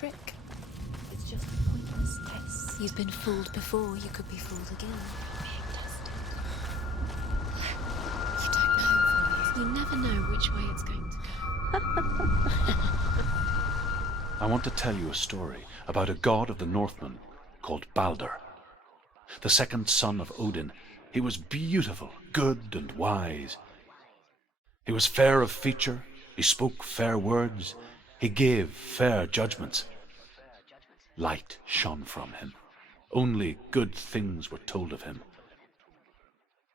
trick. It's just a pointless test. You've been fooled before, you could be fooled again. Being tested. You don't know, for you. You never know which way it's going to go. I want to tell you a story about a god of the Northmen called Balder. The second son of Odin. He was beautiful, good and wise. He was fair of feature, he spoke fair words, he gave fair judgments. Light shone from him. Only good things were told of him.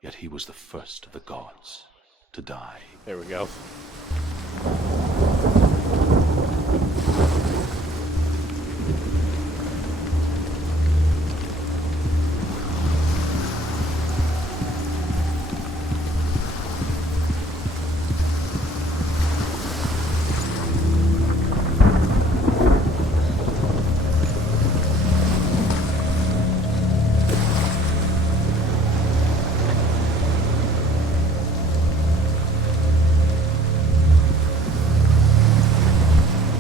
Yet he was the first of the gods to die. There we go.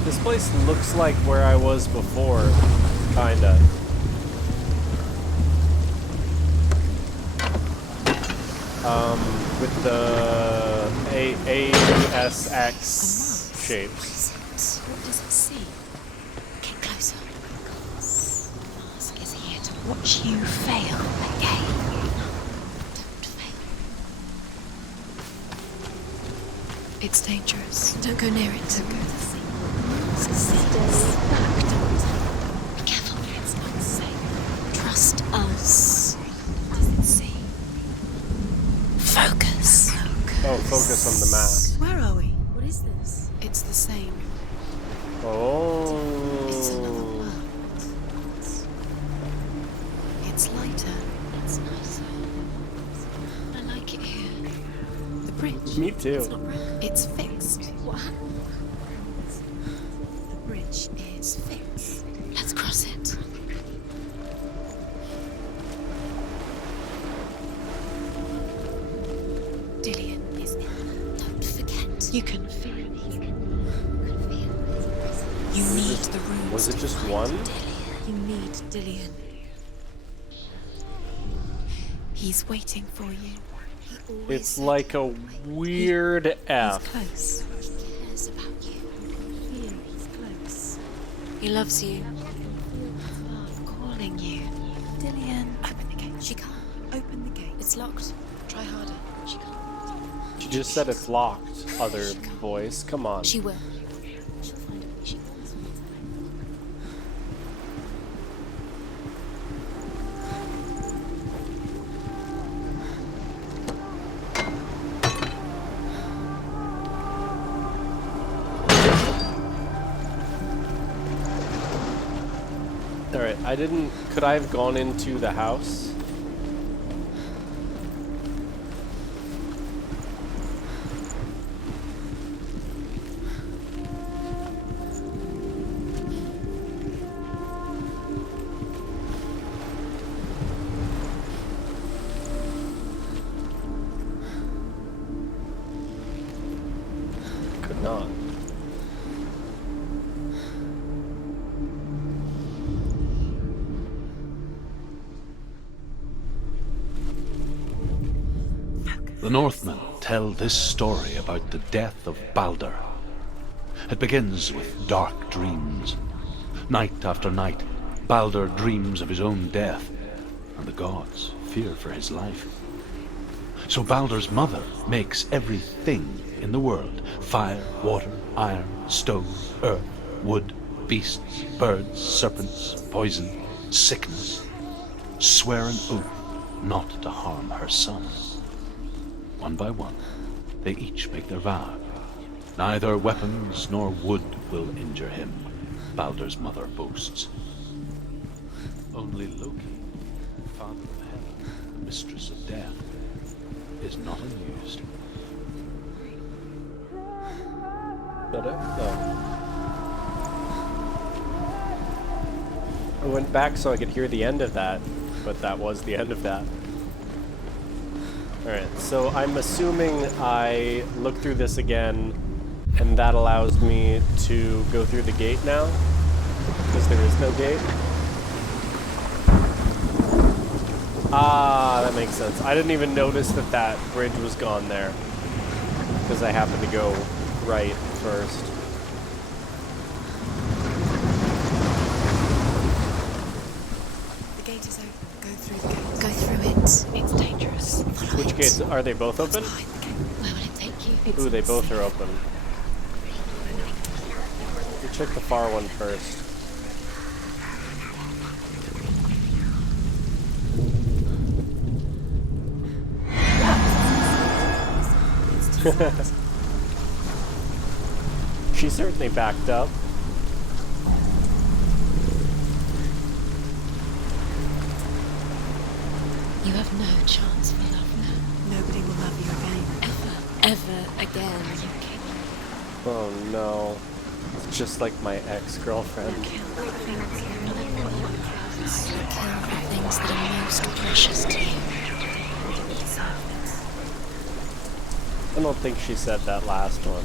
This place looks like where I was before, kinda. With the ASX shapes. What does it see? Get closer. The mask is here to watch you fail again. Don't fail. It's dangerous. Don't go near it. Don't go to the sea. Stay back. Be careful. It's not safe. Trust us. What does it see? Focus. Oh, focus on the mask. Where are we? What is this? It's the same. Oh. It's another world. It's lighter. It's nicer. I like it here. The bridge. Me too. It's not broken. It's fixed. What happened? The bridge is fixed. Let's cross it. Dillion is in. Don't forget. You can feel it. You need the room. Was it just one? You need Dillion. He's waiting for you. He always It's like a weird F. He's close. He cares about you. Feel he's close. He loves you. His love calling you. Dillion, open the gate. She can't. Open the gate. It's locked. Try harder. She can't. She just said it's locked, other voice. Come on. She will. She'll find a way. She will. Alright, could I have gone into the house? Could not. The Northmen tell this story about the death of Balder. It begins with dark dreams. Night after night, Balder dreams of his own death, and the gods fear for his life. So Balder's mother makes everything in the world: fire, water, iron, stone, earth, wood, beasts, birds, serpents, poison, sickness. Swear an oath not to harm her son. One by one, they each make their vow. Neither weapons nor wood will injure him, Balder's mother boasts. Only Loki, father of Hel, the mistress of death, is not amused. Did it? No. I went back so I could hear the end of that, but that was the end of that. Alright, so I'm assuming I look through this again, and that allows me to go through the gate now. because there is no gate. Ah, that makes sense. I didn't even notice that that bridge was gone there, because I happened to go right first. The gate is open. Go through the gate. Go through it. It's dangerous. Follow Which it. gates? Are they both open? Behind the gate. Where will it take you? Ooh, they both are open. You check the far one first. She certainly backed up. You have no chance for love now. Nobody will love you again. Ever again. You can Oh no. It's just like my ex-girlfriend. kill the things that are most precious to you. I don't think she said that last one.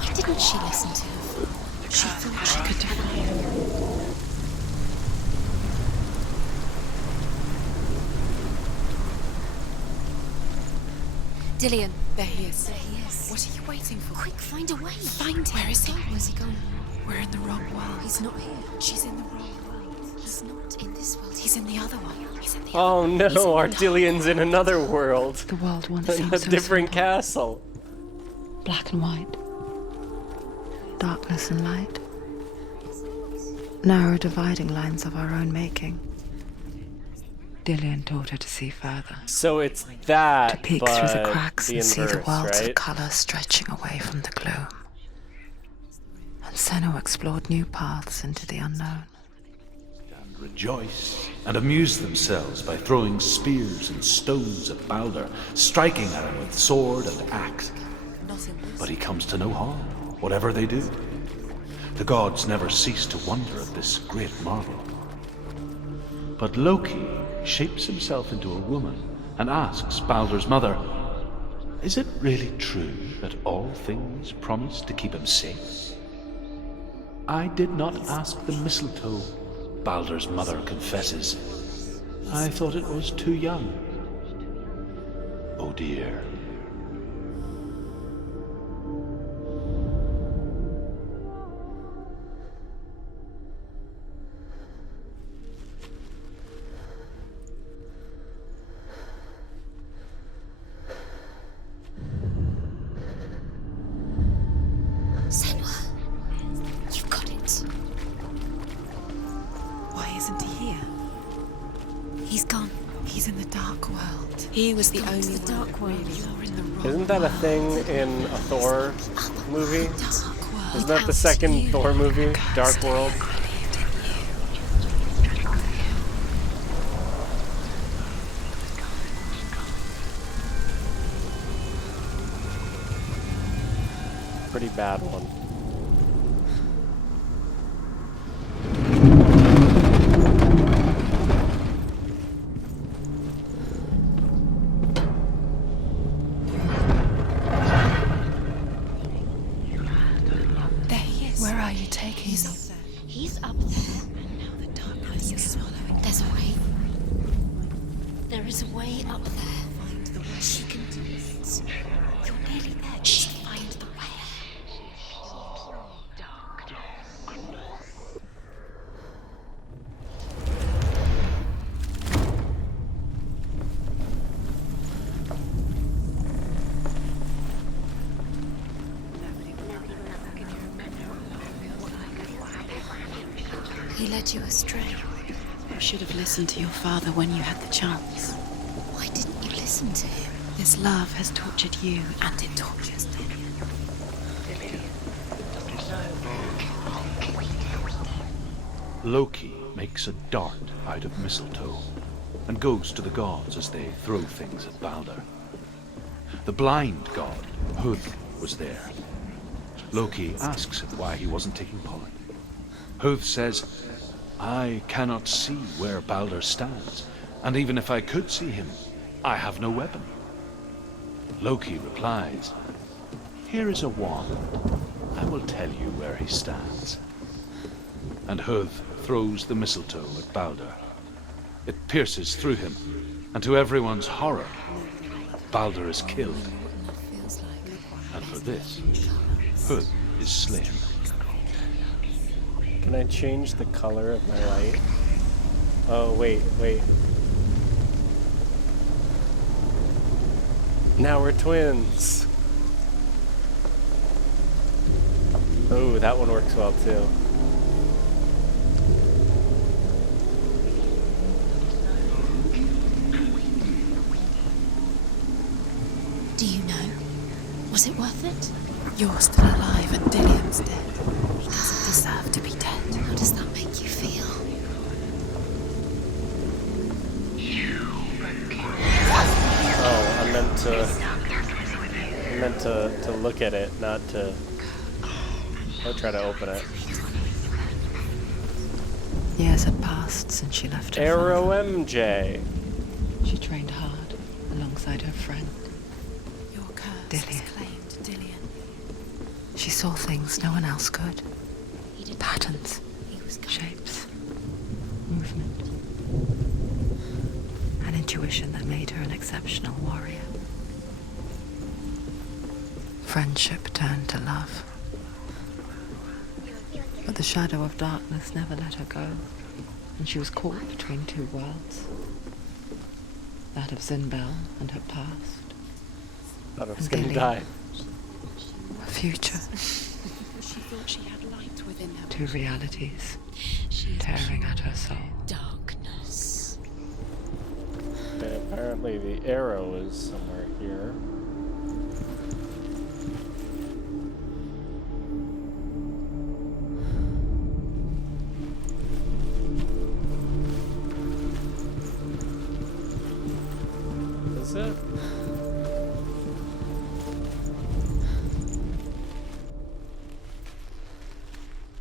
Why didn't she listen to her? She thought she could defy him. Dillian, there he is. There he is. What are you waiting for? Quick, find a way. Find him. Where is he? Where's he gone? We're in the wrong world. He's not here. She's in the wrong world. He's not in this world. He's in the other one. He's in the Oh other no, our Dillian's in another world. The world once In seemed a so different simple. castle. Black and white. Darkness and light. Narrow dividing lines of our own making. Dillian taught her to see further. So it's that, To peek but through the cracks the and see the inverse, worlds right? of colour stretching away from the gloom. And Senua explored new paths into the unknown. And rejoice and amuse themselves by throwing spears and stones at Balder, striking at him with sword and axe. But he comes to no harm, whatever they do. The gods never cease to wonder at this great marvel. But Loki shapes himself into a woman and asks Balder's mother, "Is it really true that all things promise to keep him safe?" "I did not ask the mistletoe," Balder's mother confesses. "I thought it was too young." Oh dear. Senua, you've got it. Why isn't he here? He's gone. He's in the dark world. He was the Gone to only the dark world. You're in the wrong Isn't that a world. thing in a Thor movie? Dark world. Isn't that the second Thor movie, Dark World? Pretty bad one. There he is. Where are you taking He's me? up there. He's up there. And now the darkness is swallowing. There's a way. There is a way up there. Find the way. She can do it. You're nearly there. She can find the way. He led you astray. You should have listened to your father when you had the chance. Why didn't you listen to him? This love has tortured you, and it tortures Dillian. Loki makes a dart out of mistletoe and goes to the gods as they throw things at Balder. The blind god, Hud, was there. Loki asks him why he wasn't taking part. Hud says, "I cannot see where Balder stands, and even if I could see him, I have no weapon." Loki replies, "Here is a wand. I will tell you where he stands. And Huth throws the mistletoe at Balder. It pierces through him, and to everyone's horror, Balder is killed. And for this, Huth is slain. Can I change the color of my light? Oh, wait. Now we're twins. Oh, that one works well too. Do you know? Was it worth it? You're still alive and Dillian's dead. He doesn't deserve to be dead. How does that make you feel? Oh, I meant to look at it, not to try to open it. Years had passed since she left her Arrow father. MJ. She trained hard alongside her friend. Your curse Dillian. has claimed Dillian. She saw things no one else could. He didn't. Patterns, He was coming. shapes, movement. An intuition that made her an exceptional warrior. Friendship turned to love. But the shadow of darkness never let her go, and she was caught between two worlds. That of Zinbel and her past, Thought I was And gonna Dillian. die. her future, She thought she had light within her. two realities She is tearing at her soul. darkness. Okay, apparently the arrow is somewhere here. Is it?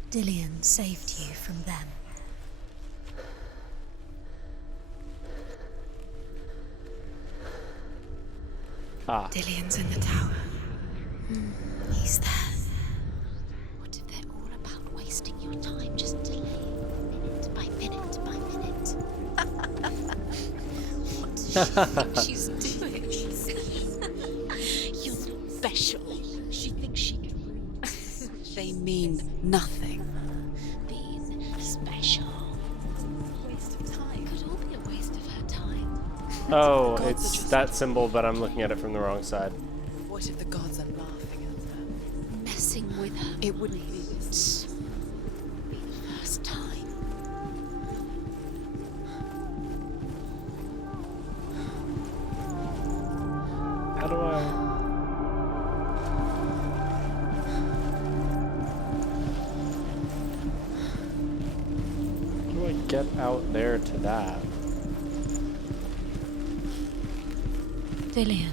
Dillian saved you from them. Ah. Dillian's in the tower. He's there. What if they're all about wasting your time, just delaying minute by minute by minute? What does she think she's doing? You're special. She thinks she can ruin They mean nothing. being special. Waste of time. Could all be a waste of her time. Oh, Gods are it's just- that symbol, but I'm looking at it from the wrong side. What if the gods are laughing at her? Messing with her. It wouldn't be. Be the first time. How do I? How do I get out there to that? Dillian.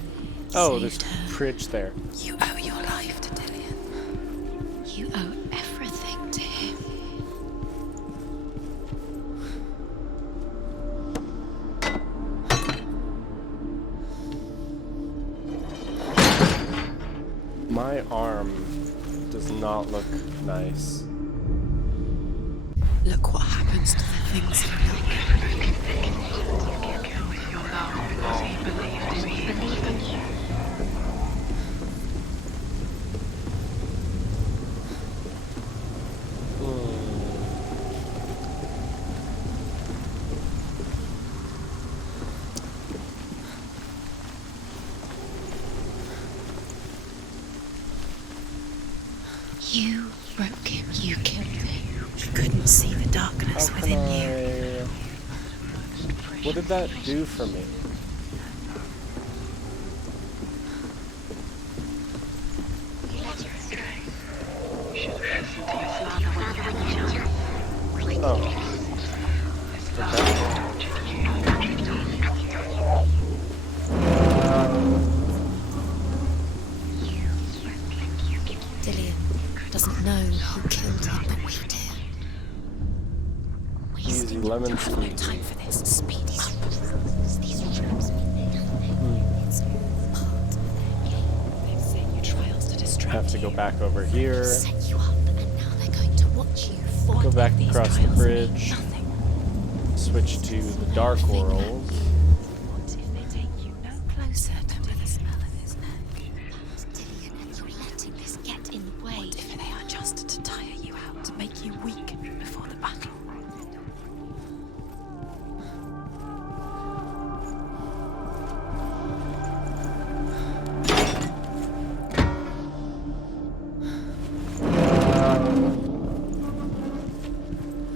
Oh, saved there's her. a bridge there. You owe your life to Dillian. You owe everything to him. My arm does not look nice. Look what happens to the things you love. You broke him. You killed him. You couldn't see the darkness How can within you. I... What did that do for me? Oh. Dillian doesn't know who killed him, but we do. Easy lemon No squeeze. time for this. Speedy. These rooms mean nothing. It's all part of their game. They've sent you trials to destroy have to go back over here. Set you up, and now they're going to watch you fall. Go back These across the trials mean bridge. nothing. Switch to the Dark World. What if they take you no closer to where the smell of his edge? Dillian, and you're letting this get in the way. What if they are just to tire you out, to make you weak before the battle?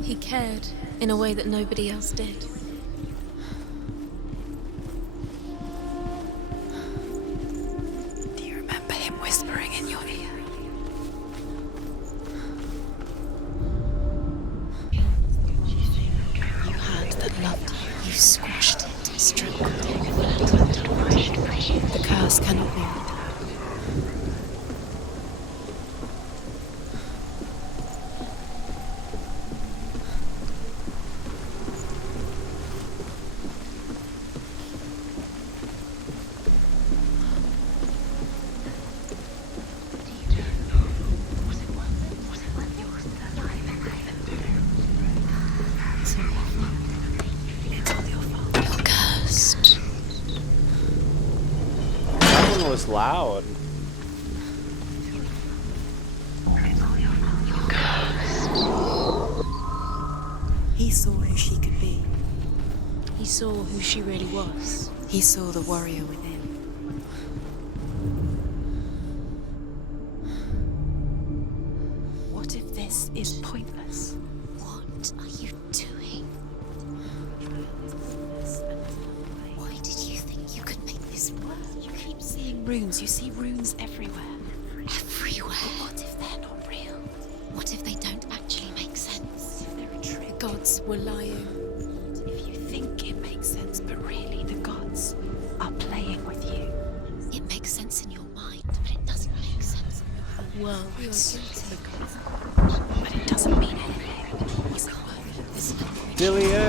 He cared in a way that nobody else did. Do you remember him whispering in your ear? You had that loved you. You squashed it, stroked it. The curse cannot be. You're cursed. That one was loud. He saw who she could be. He saw who she really was. He saw the warrior within. What if this is pointless? What are you doing? Why did you think you could make this work? You keep seeing runes. You see runes everywhere. Everywhere. What if they're not real? What if they don't actually make sense? If they're a trick? The gods were lying. If you think it makes sense, but really the gods are playing with you. It makes sense in your mind, but it doesn't make sense in the world. You're guilty, but it doesn't mean anything. Was it worth it? Dillian!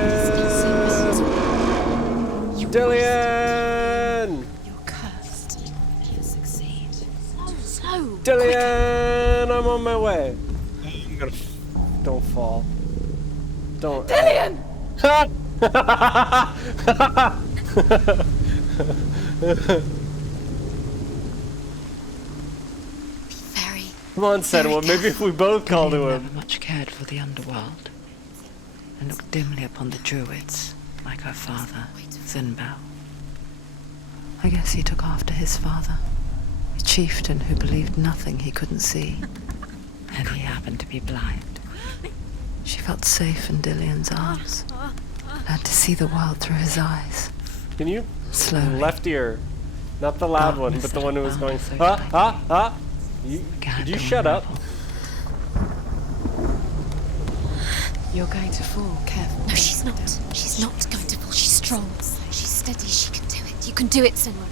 You Dillian! You're cursed. You'll succeed. so Dillian! I'm on my way. I'm gonna. Don't fall. Don't. Dillian! very. Come on, Senua. Maybe if we both call to Dillian him. never much cared for the underworld, and looked dimly upon the druids, like her father, Zinbel. I guess he took after his father, a chieftain who believed nothing he couldn't see, and he happened to be blind. She felt safe in Dillian's arms, learned to see the world through his eyes. Can you? Slowly. Left ear. Not the loud one, but the one who was going. So Could you shut up? You're going to fall. Careful. No, she's not. She's not going to fall. She's strong. She's steady. She can do it. You can do it, Senua.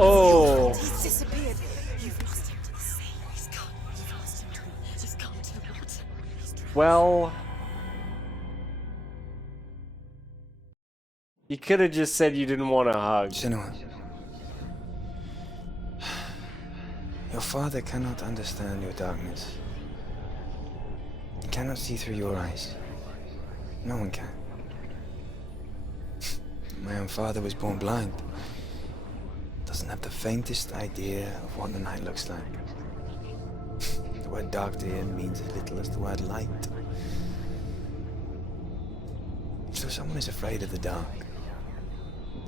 Oh. He's disappeared. You've lost him to the sea. He's gone. You've lost him to the... He's gone to the water. Well. You could have just said you didn't want a hug. Senua, your father cannot understand your darkness. He cannot see through your eyes. No one can. My own father was born blind. Doesn't have the faintest idea of what the night looks like. The word dark to him means as little as the word light. So someone is afraid of the dark.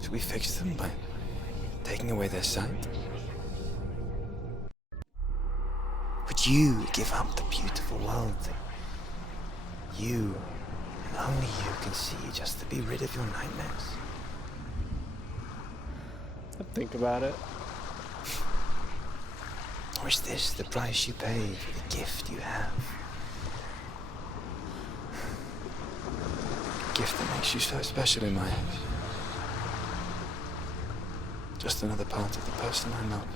Should we fix them by taking away their sight? Would you give up the beautiful world that you, and only you, can see just to be rid of your nightmares? Think about it. Or is this the price you pay for the gift you have? A gift that makes you so special in my eyes. Just another part of the person I love.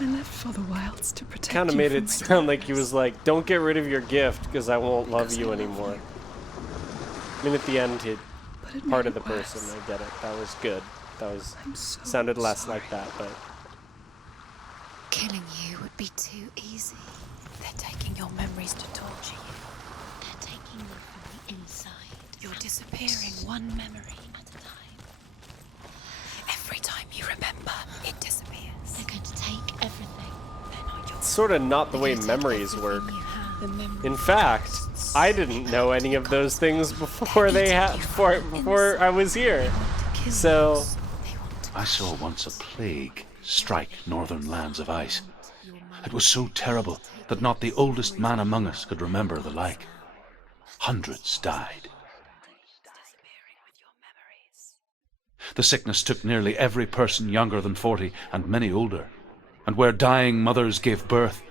I left for the wilds to protect Kind of you made from it my sound like he darkness. was like, don't get rid of your gift because I won't love Because you I love anymore. you. I mean, at the end, he But it part made of the it worse. person. I get it. That was good. That was I'm so sounded less sorry. like that, but Killing you would be too easy. They're taking your memories to torture you. They're taking you from the inside. You're disappearing one memory at a time. Every time you remember, it disappears. They're going to take everything. They're not yours. sort of not the They're way gonna take memories everything work. you have. The memories. In fact, I didn't know any of those things before before I was here. So I saw once a plague strike northern lands of ice. It was so terrible that not the oldest man among us could remember the like. Hundreds died. The sickness took nearly every person younger than 40 and many older. And where dying mothers gave birth,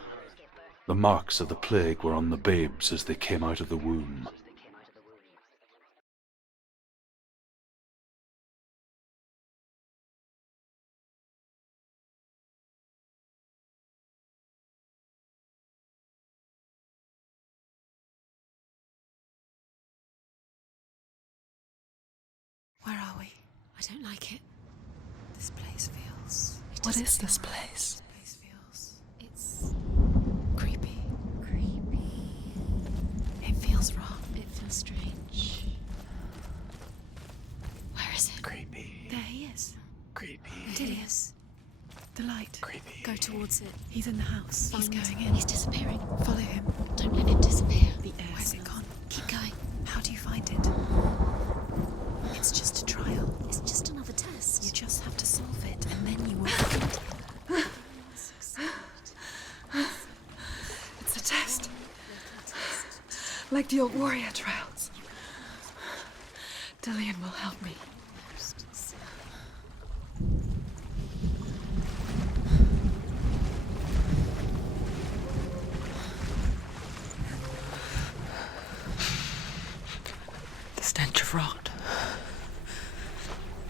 the marks of the plague were on the babes as they came out of the womb. Where are we? I don't like it. This place feels... What is this place? This place feels... It's... creepy. Creepy. It feels wrong. It feels strange. Where is it? Creepy. There he is. Creepy. Dilius. The light. Creepy. Go towards it. He's in the house. He's Find going it. in. He's disappearing. Follow him. Don't let him disappear. The air Where's it gone? Keep going. How do you find it? It's just a trial. It's just another test. You just have to solve it, and then you will find it. It's a test. Like the old warrior trials. Dillian will help me. The stench of rot.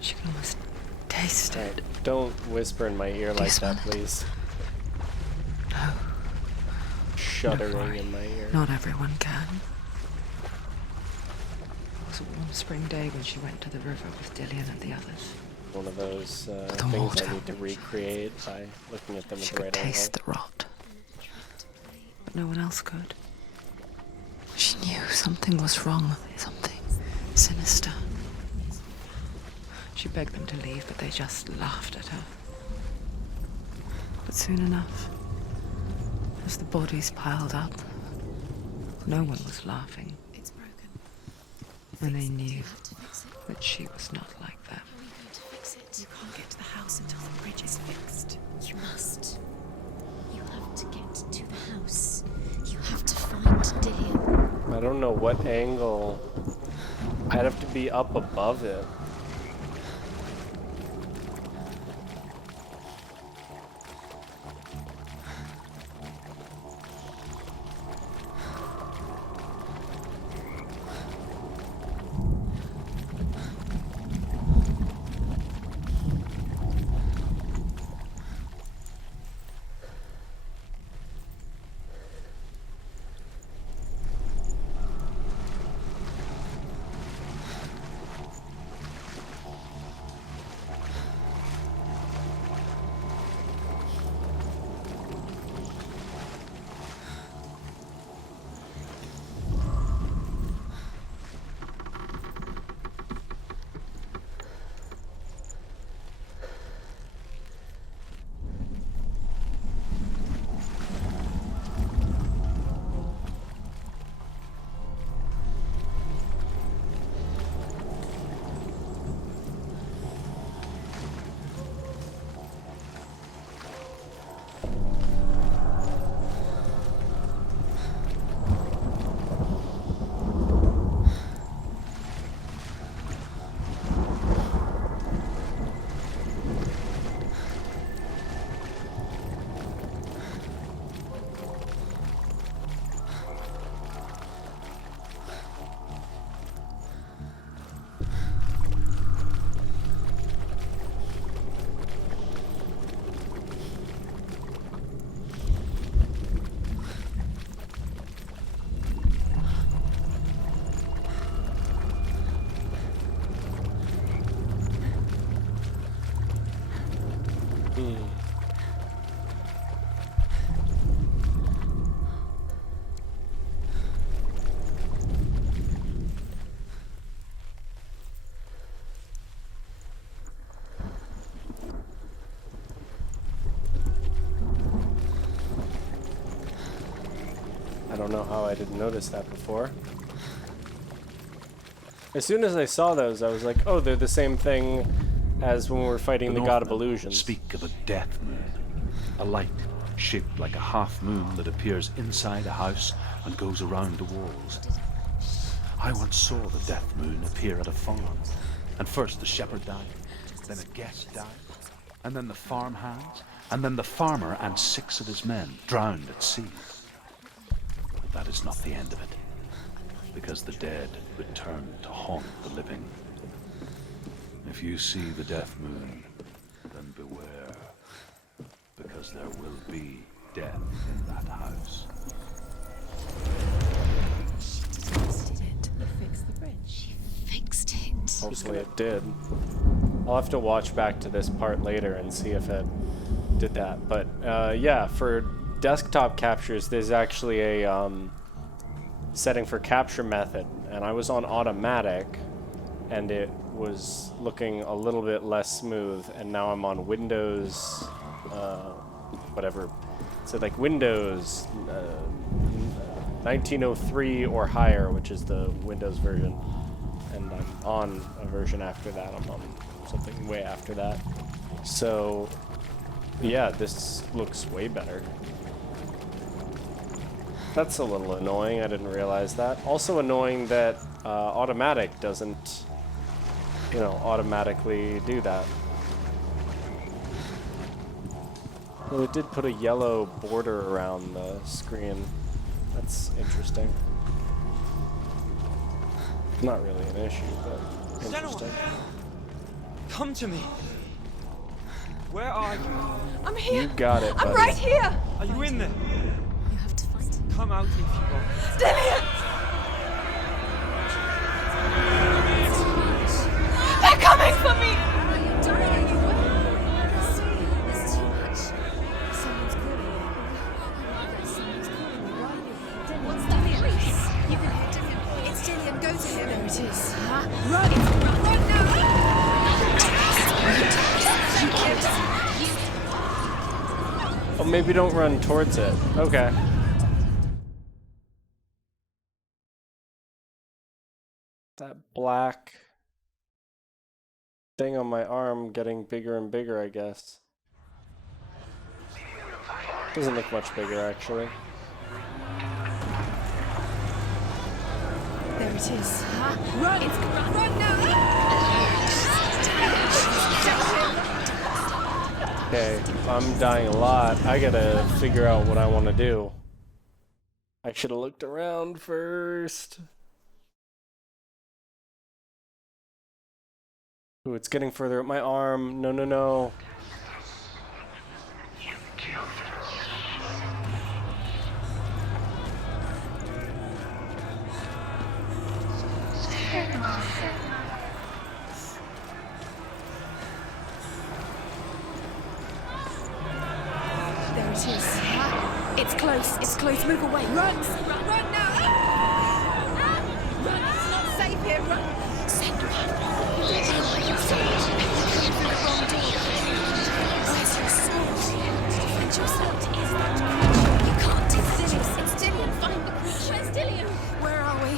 She can almost taste it. Alright, don't whisper in my ear like smell that, it? please. No, Shuddering worry. in my ear. not everyone can. It was a warm spring day when she went to the river with Dillian and the others. One of those The things water. I need to recreate by looking at them She at the could right taste angle. the rot, but no one else could. She knew something was wrong, something sinister. She begged them to leave, but they just laughed at her. But soon enough, as the bodies piled up, no one was laughing, It's broken. and they knew You have to fix it. that she was not like them. How are you going to fix it? You can't get to the house until the bridge is fixed. You must. You have to get to the house. You have to find Dillian. I don't know what angle. I'd have to be up above it. I don't know how I didn't notice that before. As soon as I saw those, I was like, oh, they're the same thing as when we were fighting the God of Northmen Illusions. speak of a death moon, a light shaped like a half moon that appears inside a house and goes around the walls. I once saw the death moon appear at a farm, and first the shepherd died, then a guest died, and then the farm hands, and then the farmer and 6 of his men drowned at sea. But that is not the end of it, because the dead return to haunt the living. If you see the death moon, then beware, because there will be death in that house. Did it? Fix the bridge. Fixed it. Hopefully it did. I'll have to watch back to this part later and see if it did that. But yeah, for desktop captures, there's actually a setting for capture method, and I was on automatic, and it was looking a little bit less smooth, and now I'm on Windows, whatever. So like Windows 1903 or higher, which is the Windows version, and I'm on a version after that. I'm on something way after that. So yeah, this looks way better. That's a little annoying. I didn't realize that. Also annoying that automatic doesn't, you know, automatically do that. Well, it did put a yellow border around the screen. That's interesting. Not really an issue, but interesting. Come to me. Where are you? I'm here. You got it, buddy. I'm right here. Are you in there? You have to find him. Come out if you want. Dillian! They're coming for me! You're dying. There's too much. Someone's calling you. Someone's calling you. Why are you? What's that voice? You can hear Dillian. It's Dillian. Go to him. There it is. Run! Run now! Oh, maybe don't run towards it. Okay. That black thing on my arm getting bigger and bigger, I guess. Doesn't look much bigger, actually. There it is. Run! Run now! Okay, I'm dying a lot. I gotta figure out what I want to do. I should have looked around first. Ooh, it's getting further up my arm. No, no, no. There it is. It's close. It's close. Move away. Run! Run now! Run! It's not safe here. Run! Senua, your sword. You're through the wrong door. Where's your sword? Defend yourself. Is that creature? You can't take Dillian. It's Dillian. Find the creature. Where's Dillian? Where are we?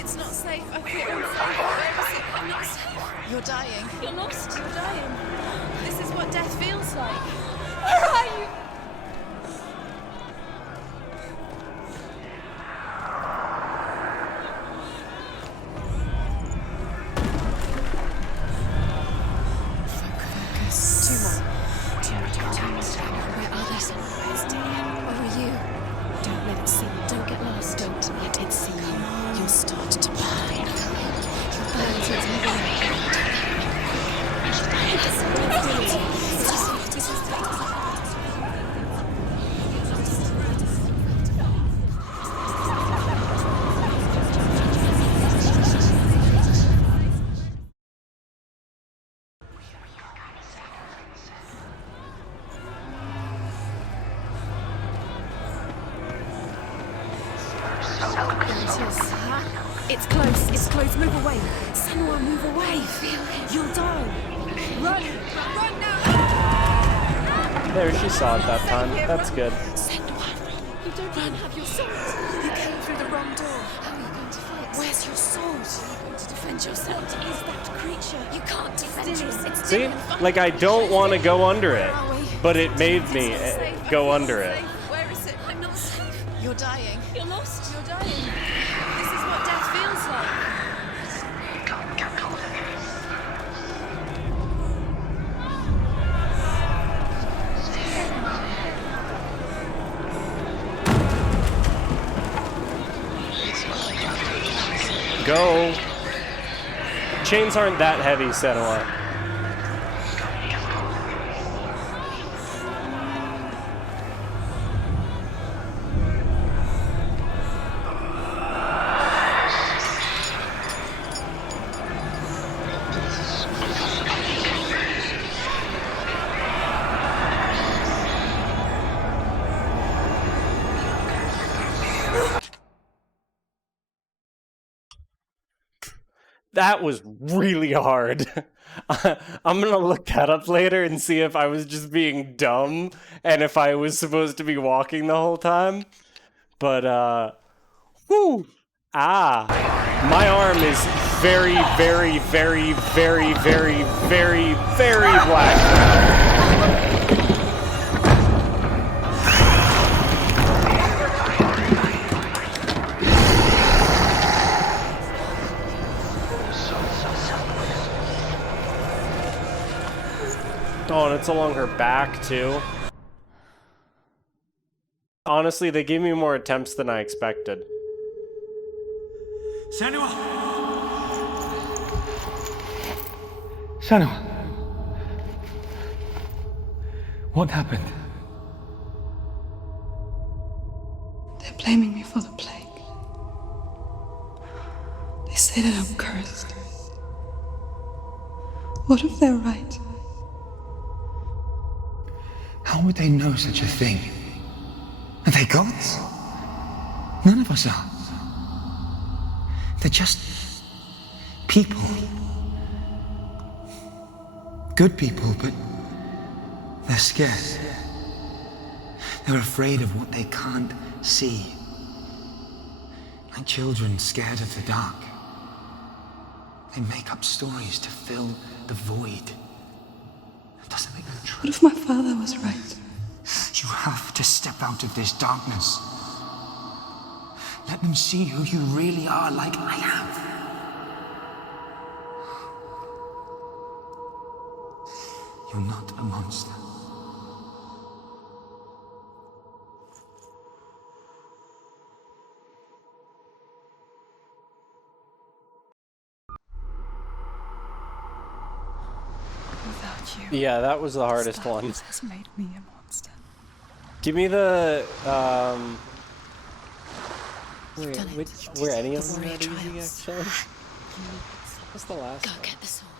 It's not safe. I feel unsafe. Where is it? I'm not safe. You're dying. You're lost. You're dying. This is what death feels like. Where are you? It's close. It's close. Move away. Senua, move away. Feel it. You'll die. Run. Run now. There, she saw it that time. That's good. Senua. You don't even have your sword. You came through the wrong door. How are you going to fight? Where's your sword? Are you going to defend yourself? What is that creature? You can't defend yourself. See? Like, I don't want to go under it, but it made me go under it. Where is it? I'm not safe. You're dying. You're lost. You're dying. This is what death feels like. Go. Chains aren't that heavy, Senua. That was really hard. I'm gonna look that up later and see if I was just being dumb and if I was supposed to be walking the whole time. But, whew. Ah. My arm is very, very, very, very, very, very, very black. Oh, and it's along her back, too. Honestly, they gave me more attempts than I expected. Senua! Senua! What happened? They're blaming me for the plague. They say that I'm cursed. What if they're right? How would they know such a thing? Are they gods? None of us are. They're just people. Good people, but they're scared. They're afraid of what they can't see. Like children scared of the dark. They make up stories to fill the void. It doesn't make them true. What if my father was right? You have to step out of this darkness. Let them see who you really are, like I have. You're not a monster. Without you, Yeah, that was the hardest one. darkness has made me a monster. Give me the, You've done it. were any of them Warrior that easy, trials. actually? What's the last Go one? get the sword.